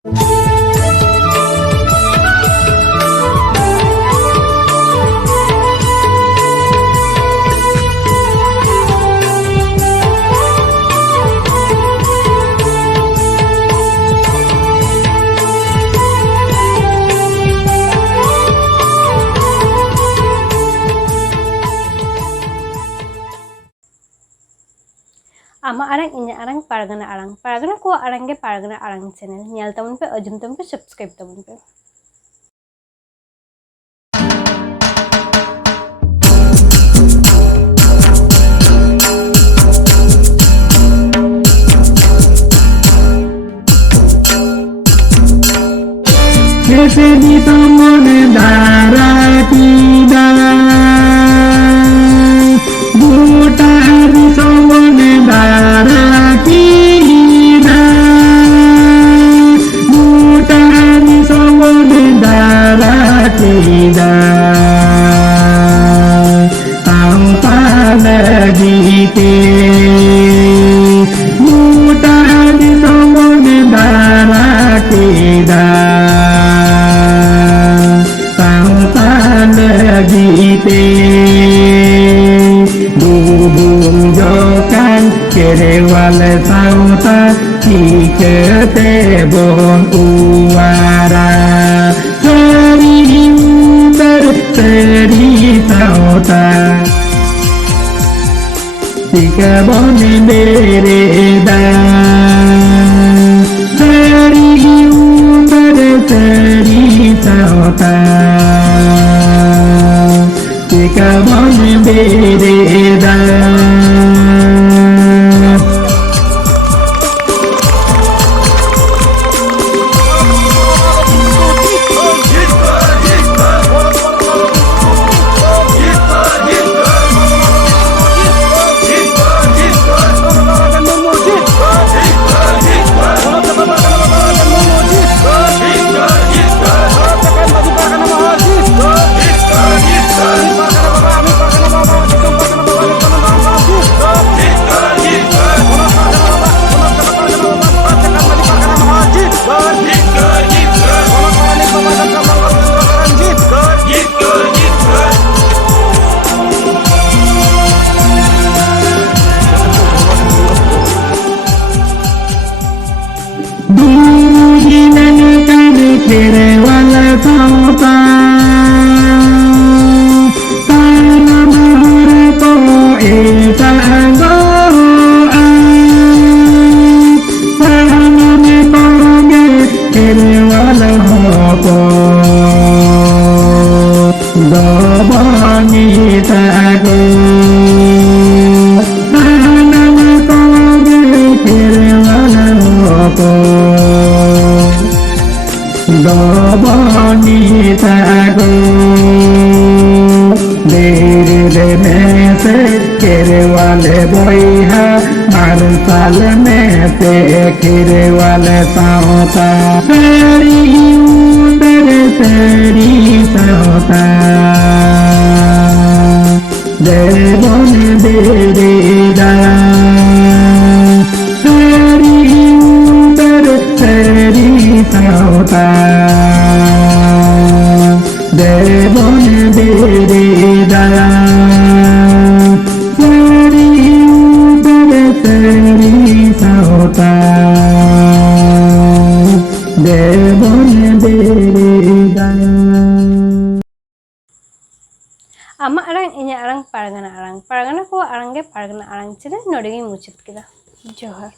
Ama arang inya arang paragana ko arang ge paragana arang channel nyal tamun pe ajum tamun pe subscribe tamun pe कैसे भी तो मन दारा पीदा बूटा भी तो मन दारा पीदा बूटा भी तो मन दारा पीदा tanpa लगीते बूटा भी तो मन Dara पीदा लगीते बुंjokan kerewal sauta tikete bon uara seri sauta tika bon bereda seri sauta tika bon bereda kerewal sauta tanamar ko etango taname korge kerewal hopo dobani tago taname korge kerewal hopo dobani tago dere में से kerewal boiha marsal में से kerewal sauta seri sauta devon bereda seri sauta devon bereda seri sauta devon bereda ama arang inya arang paragana ko arang ge paragana arang channel nodegi muchit kida johar